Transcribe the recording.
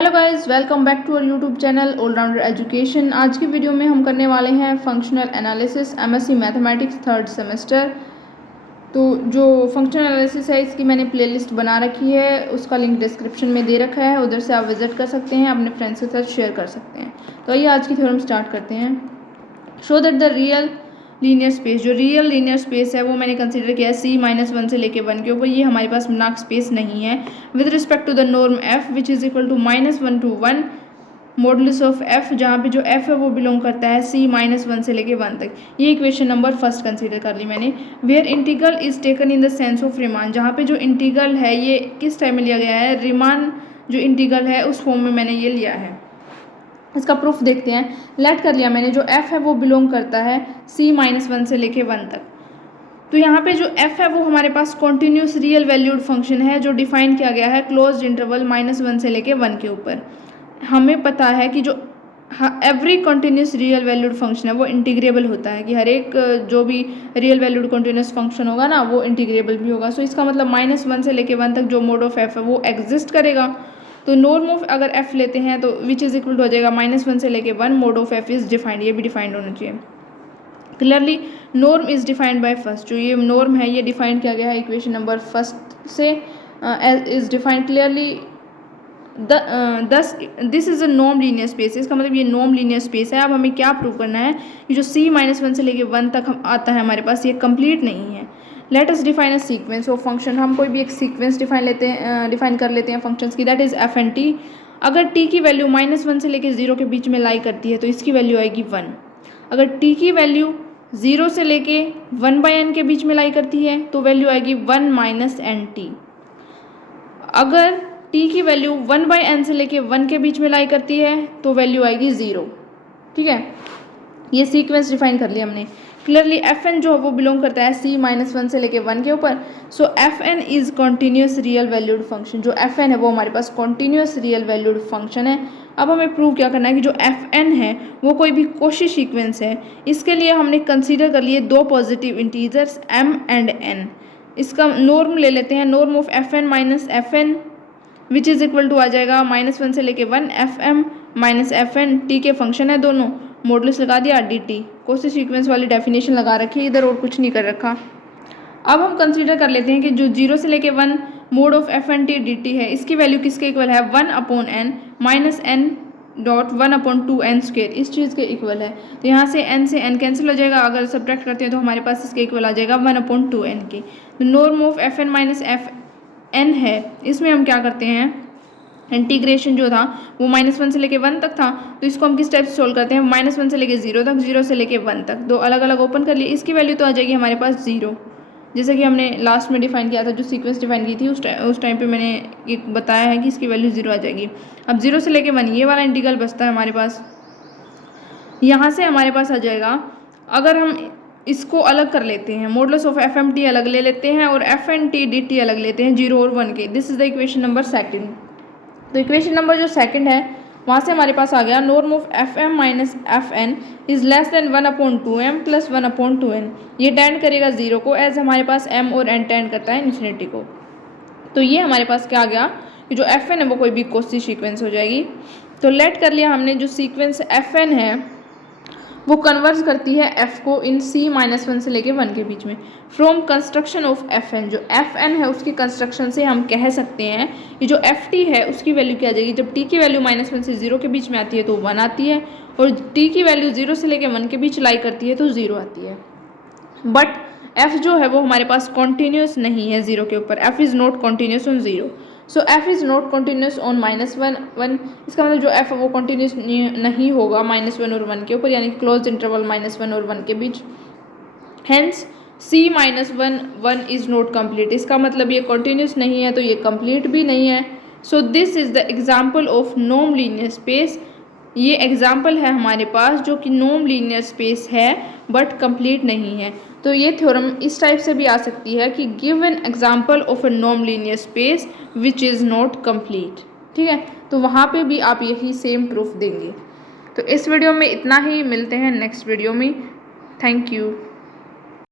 Hello guys, welcome back to our YouTube channel Allrounder education. आज की video में हम करने वाले हैं functional analysis MSc mathematics third semester. तो जो फंक्शनल एनालिसिस है इसकी मैंने प्लेलिस्ट बना रखी है, उसका लिंक डिस्क्रिप्शन में दे रखा है, उधर से आप विजिट कर सकते हैं, अपने फ्रेंड्स के साथ शेयर कर सकते हैं। तो आइए आज की थ्योरम स्टार्ट करते हैं। Show that the real linear space, जो रियल लीनियर स्पेस है वो मैंने कंसीडर किया है C-1 से लेके 1 के ऊपर। ये हमारे पास नाक स्पेस नहीं है with respect to the norm f which is equal to -1 to 1 modulus of f, जहाँ पे जो f है वो बिलोंग करता है C-1 से लेके 1 तक। ये इक्वेशन नंबर फर्स्ट कंसीडर कर ली मैंने। Where integral is taken in the sense of Riemann, जहाँ पे जो इंटीग्रल है ये किस टाइम में लिया गया है, रिमान जो इंटीग्रल है उस फॉर्म में मैंने ये लिया है। इसका प्रूफ देखते हैं। लेट कर लिया मैंने, जो f है वो बिलोंग करता है C-1 से लेके 1 तक। तो यहाँ पे जो f है वो हमारे पास कॉन्टीन्यूस रियल वैल्यूड फंक्शन है जो डिफाइन किया गया है क्लोज्ड इंटरवल -1 से लेके 1 के ऊपर। हमें पता है कि जो every continuous real valued function है वो इंटीग्रेबल होता है, कि हर एक जो भी रियल वैल्यूड कॉन्टीन्यूस फंक्शन होगा ना वो इंटीग्रेबल भी होगा। सो इसका मतलब -1 से लेके 1 तक जो मोड ऑफ f है वो एग्जिस्ट करेगा। तो नॉर्म ऑफ अगर f लेते हैं तो विच इज इक्वल टू हो जाएगा -1 से लेके 1 mode of f is defined, ये भी डिफाइंड होना चाहिए clearly. Norm is defined by first, जो ये नॉर्म है ये डिफाइंड किया गया है इक्वेशन नंबर फर्स्ट से, is defined clearly this is a norm linear space. इसका मतलब ये नॉर्म लीनियर स्पेस है। अब हमें क्या प्रूव करना है कि जो C-1 से लेके 1 तक हम आता है हमारे पास ये कंप्लीट नहीं है। Let us define a sequence of function, हम कोई भी एक सीक्वेंस डिफाइन कर लेते हैं फंक्शंस की, दैट इज f&t। अगर t की वैल्यू -1 से लेके 0 के बीच में लाई करती है तो इसकी वैल्यू आएगी 1। अगर t की वैल्यू 0 से लेके 1/n के बीच में लाई करती है तो वैल्यू आएगी 1 - nt। अगर t की वैल्यू 1/n से लेके 1 के बीच में लाई करती है तो वैल्यू आएगी 0। ठीक है, ये सीक्वेंस डिफाइन कर लिया हमने क्लियरली। fn जो है वो बिलोंग करता है C-1 से लेके 1 के ऊपर। सो fn is continuous real valued function. जो fn है वो हमारे पास कॉन्टीन्यूस रियल वैल्यूड फंक्शन है। अब हमें प्रूव क्या करना है कि जो fn है वो कोई भी कोशी सीक्वेंस है। इसके लिए हमने कंसीडर कर लिए दो positive integers m and n। इसका नॉर्म ले लेते हैं, norm of fn minus fn which is equal to आ जाएगा -1 से लेके 1 fm माइनस fn, t के फंक्शन है दोनों, मॉडुलस लगा दिया dt। कोशी सीक्वेंस वाली डेफिनेशन लगा रखी है इधर, और कुछ नहीं कर रखा। अब हम कंसीडर कर लेते हैं कि जो 0 से लेके 1 मोड ऑफ f&t dt है इसकी वैल्यू किसके इक्वल है, 1/n minus n dot 1/2n², इस चीज़ के इक्वल है। तो यहाँ से n से n कैंसिल हो जाएगा, अगर सब्ट्रैक्ट करते हैं तो हमारे पास इसके इक्वल आ जाएगा 1/2n के। तो norm of fn minus fn है, इसमें हम क्या करते हैं, इंटीग्रेशन जो था वो -1 से लेके 1 तक था, तो इसको हम किस टाइप से सोल्व करते हैं, -1 से लेके 0 तक, 0 से लेके 1 तक, दो अलग अलग ओपन कर लिए। इसकी वैल्यू तो आ जाएगी हमारे पास 0, जैसे कि हमने लास्ट में डिफाइन किया था, जो सीक्वेंस डिफाइन की थी उस टाइम पे मैंने एक बताया है कि इसकी वैल्यू 0 आ जाएगी। अब 0 से लेके 1 ये वाला इंटीग्रल बचता है हमारे पास। यहाँ से हमारे पास आ जाएगा, अगर हम इसको अलग कर लेते हैं, मॉडुलस ऑफ f(m)t अलग ले लेते हैं और f(n)t dt अलग लेते हैं 0 और 1 के। This is the equation number second. तो इक्वेशन नंबर जो सेकंड है वहाँ से हमारे पास आ गया, norm of fm minus fn is less than 1/2m plus 1/2n। ये टेंड करेगा 0 को, एज हमारे पास m और n टेंड करता है इन्फिनिटी को। तो ये हमारे पास क्या आ गया कि जो fn है वो कोई भी कोशी सीक्वेंस हो जाएगी। तो लेट कर लिया हमने, जो सीक्वेंस fn है वो कन्वर्ज करती है f को इन C-1 से लेके 1 के बीच में। फ्रॉम कंस्ट्रक्शन ऑफ fn, जो fn है उसकी कंस्ट्रक्शन से हम कह सकते हैं कि जो ft है उसकी वैल्यू क्या आ जाएगी, जब t की वैल्यू -1 से 0 के बीच में आती है तो 1 आती है, और t की वैल्यू 0 से लेके 1 के बीच लाई करती है तो 0 आती है। बट f जो है वो हमारे पास कॉन्टीन्यूस नहीं है 0 के ऊपर, f is not continuous on 0। So f is not continuous on -1 इसका मतलब जो f है वो कॉन्टीन्यूस नहीं होगा -1 और 1 के ऊपर, यानी क्लोज इंटरवल -1 और 1 के बीच। Hence C-1 is not complete, इसका मतलब ये कॉन्टीन्यूस नहीं है तो ये कम्प्लीट भी नहीं है। So this is the example of non linear space. ये एग्जाम्पल है हमारे पास जो कि नॉन लीनियर स्पेस है बट कंप्लीट नहीं है। तो ये थ्योरम इस टाइप से भी आ सकती है कि give an example of a non linear space which is not complete. ठीक है, तो वहाँ पे भी आप यही सेम प्रूफ देंगे। तो इस वीडियो में इतना ही, मिलते हैं नेक्स्ट वीडियो में। Thank you.